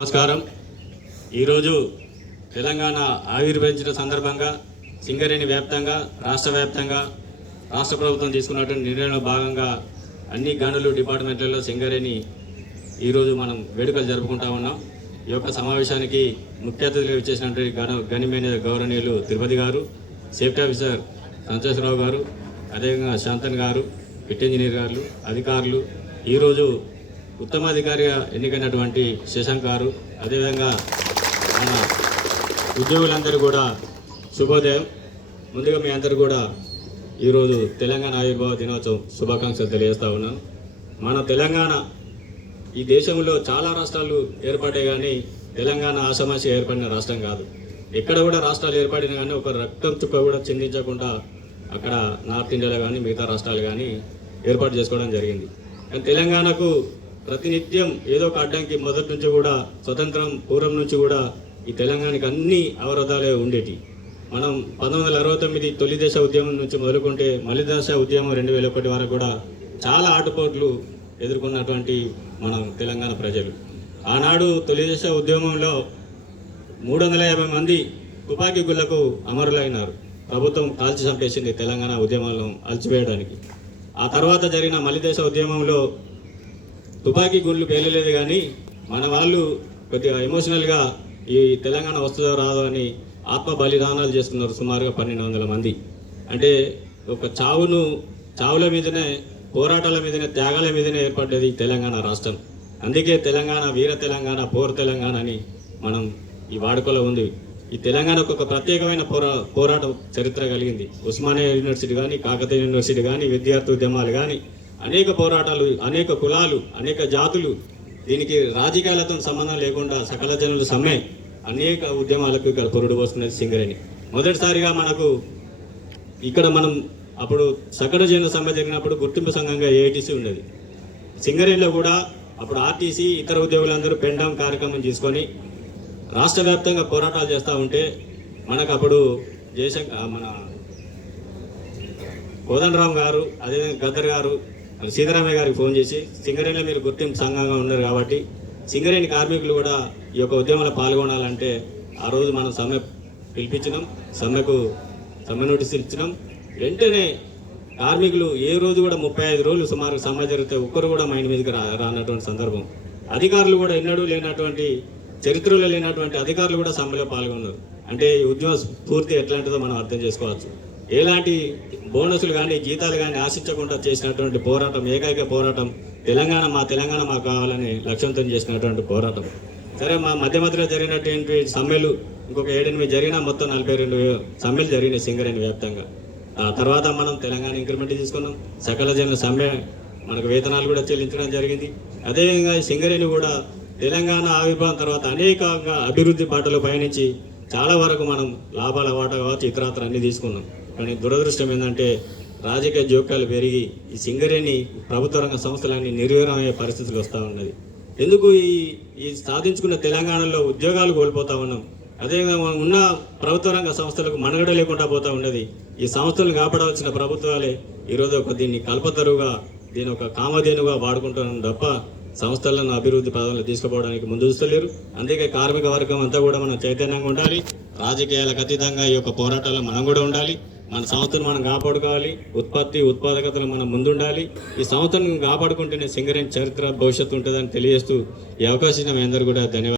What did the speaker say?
నమస్కారం. ఈరోజు తెలంగాణ ఆవిర్భవించిన సందర్భంగా సింగరేణి వ్యాప్తంగా రాష్ట్ర ప్రభుత్వం తీసుకున్నటువంటి నిర్ణయంలో భాగంగా అన్ని గనులు డిపార్ట్మెంట్లలో సింగరేణి ఈరోజు మనం వేడుకలు జరుపుకుంటా ఉన్నాం. ఈ యొక్క సమావేశానికి ముఖ్య అతిథులుగా వచ్చేసినటువంటి గణిమైన గౌరవనీయులు తిరుపతి గారు, సేఫ్టీ ఆఫీసర్ సంతోషరావు గారు, అదేవిధంగా శాంతన్ గారు, పిట్ ఇంజనీర్ గారు, అధికారులు, ఈరోజు ఉత్తమాధికారిగా ఎన్నికైనటువంటి శశాంక్ గారు, అదేవిధంగా మన ఉద్యోగులందరూ కూడా శుభోదయం. ముందుగా మీ అందరూ కూడా ఈరోజు తెలంగాణ ఆవిర్భావ దినోత్సవం శుభాకాంక్షలు తెలియజేస్తూ ఉన్నాను. మన తెలంగాణ ఈ దేశంలో చాలా రాష్ట్రాలు ఏర్పడ్డాయి, కానీ తెలంగాణ ఆషామాషి ఏర్పడిన రాష్ట్రం కాదు. ఎక్కడ కూడా రాష్ట్రాలు ఏర్పడినా కానీ ఒక రక్తం చుక్క కూడా చిందించకుండా అక్కడ నార్త్ ఇండియాలో కానీ మిగతా రాష్ట్రాలు కానీ ఏర్పాటు చేసుకోవడం జరిగింది. కానీ తెలంగాణకు ప్రతినిత్యం ఏదో ఒక అడ్డంకి మొదటి నుంచి కూడా స్వతంత్రం పూర్వం నుంచి కూడా ఈ తెలంగాణకి అన్ని అవరోధాలే ఉండేటి. మనం 1969 తొలి దశ ఉద్యమం నుంచి మొదలుకుంటే మలి దశ ఉద్యమం 2001 వరకు కూడా చాలా ఆటుపోట్లు ఎదుర్కొన్నటువంటి మనం తెలంగాణ ప్రజలు. ఆనాడు తొలి దశ ఉద్యమంలో 350 మంది తుపాకీ గుళ్లకు అమరులైనారు. ప్రభుత్వం కాల్చి చంపేసింది తెలంగాణ ఉద్యమంలో అల్చివేయడానికి. ఆ తర్వాత జరిగిన మలి దశ ఉద్యమంలో తుపాకీ గుళ్ళు పేలలేదు, కానీ మన వాళ్ళు కొద్దిగా ఎమోషనల్గా ఈ తెలంగాణ వస్తుందో రాదో అని ఆత్మ బలిదానాలు చేసుకున్నారు. సుమారుగా 1200 మంది. అంటే ఒక చావుల మీదనే, పోరాటాల మీదనే, త్యాగాల మీదనే ఏర్పడ్డది తెలంగాణ రాష్ట్రం. అందుకే తెలంగాణ వీర తెలంగాణ, పోర్ తెలంగాణ అని మనం ఈ వాడుకలో ఉంది. ఈ తెలంగాణకు ఒక ప్రత్యేకమైన పోరాట చరిత్ర కలిగింది. ఉస్మానియా యూనివర్సిటీ కానీ, కాకతీయ యూనివర్సిటీ కానీ, విద్యార్థి ఉద్యమాలు కానీ, అనేక పోరాటాలు, అనేక కులాలు, అనేక జాతులు, దీనికి రాజకీయాలతో సంబంధం లేకుండా సకల జనుల సమ్మె, అనేక ఉద్యమాలకు ఇక్కడ పొరుడు పోస్తున్నది సింగరేణి. మొదటిసారిగా మనకు ఇక్కడ మనం అప్పుడు సకల జనుల సమ్మె జరిగినప్పుడు గుర్తింపు సంఘంగా ఏఐటీసీ ఉండేది. సింగరేణిలో కూడా అప్పుడు ఆర్టీసీ, ఇతర ఉద్యోగులందరూ పెండం కార్యక్రమం తీసుకొని రాష్ట్ర వ్యాప్తంగా పోరాటాలు చేస్తూ ఉంటే మనకు అప్పుడు మన కోదండరామ్ గారు, అదేవిధంగా గద్దర్ గారు, సీతారామయ్య గారికి ఫోన్ చేసి సింగరేణిలో మీరు గుర్తింపు సంఘంగా ఉన్నారు కాబట్టి సింగరేణి కార్మికులు కూడా ఈ యొక్క ఉద్యమంలో పాల్గొనాలంటే ఆ రోజు మనం సమ్మె పిలిపించినాం. సమ్మె నోటీసులు ఇచ్చినాం. వెంటనే కార్మికులు ఏ రోజు కూడా 35 రోజులు సుమారు సమ్మె జరిగితే ఒక్కరు కూడా మైండ్ మీదకి రానటువంటి సందర్భం. అధికారులు కూడా ఎన్నడూ లేనటువంటి, చరిత్రలో లేనటువంటి అధికారులు కూడా సమ్మెలో పాల్గొన్నారు. అంటే ఈ ఉద్యమ స్ఫూర్తి ఎట్లాంటిదో మనం అర్థం చేసుకోవచ్చు. ఎలాంటి బోనసులు కానీ, జీతాలు కానీ ఆశించకుండా చేసినటువంటి పోరాటం, ఏకైక పోరాటం తెలంగాణ మాకు కావాలని లక్ష్యంతో చేసినటువంటి పోరాటం. సరే, మా మధ్యలో జరిగినటువంటి సమ్మెలు ఇంకొక 7-8 జరిగినా మొత్తం 42 సమ్మెలు జరిగినాయి సింగరేణి వ్యాప్తంగా. ఆ తర్వాత మనం తెలంగాణ ఇంక్రిమెంట్ తీసుకున్నాం. సకల జనుల సమ్మె, మనకు వేతనాలు కూడా చెల్లించడం జరిగింది. అదేవిధంగా సింగరేణి కూడా తెలంగాణ ఆవిర్భావం తర్వాత అనేకంగా అభివృద్ధి బాటలో పయనించి చాలా వరకు మనం లాభాల వాటా కావచ్చు, ఇతరత్ర అన్ని తీసుకున్నాం. కానీ దురదృష్టం ఏంటంటే రాజకీయ జోక్యాలు పెరిగి ఈ సింగరేణి ప్రభుత్వ రంగ సంస్థలన్నీ నిర్వీర్యమయ్యే పరిస్థితులు వస్తూ ఉన్నది. ఎందుకు ఈ సాధించుకున్న తెలంగాణలో ఉద్యోగాలు కోల్పోతూ ఉన్నాం. అదేవిధంగా ఉన్న ప్రభుత్వ రంగ సంస్థలకు మనుగడ లేకుండా పోతూ ఉన్నది. ఈ సంస్థలను కాపాడవలసిన ప్రభుత్వాలే ఈరోజు దీన్ని కల్పతరుగా, దీని ఒక కామధేనుగా వాడుకుంటున్నాం తప్ప సంస్థలను అభివృద్ధి పదంలో తీసుకుపోవడానికి ముందు చూస్తలేరు. అందుకే కార్మిక వర్గం అంతా కూడా మనం చైతన్యంగా ఉండాలి. రాజకీయాలకు అతీతంగా ఈ యొక్క పోరాటాల్లో మనం కూడా ఉండాలి. మన సంస్థను మనం కాపాడుకోవాలి. ఉత్పాదకతలు మనం ముందుండాలి. ఈ సంస్థను కాపాడుకుంటేనే సింగరేణి చరిత్ర, భవిష్యత్తు ఉంటుందని తెలియజేస్తూ ఈ అవకాశం మీ అందరూ కూడా ధన్యవాదాలు.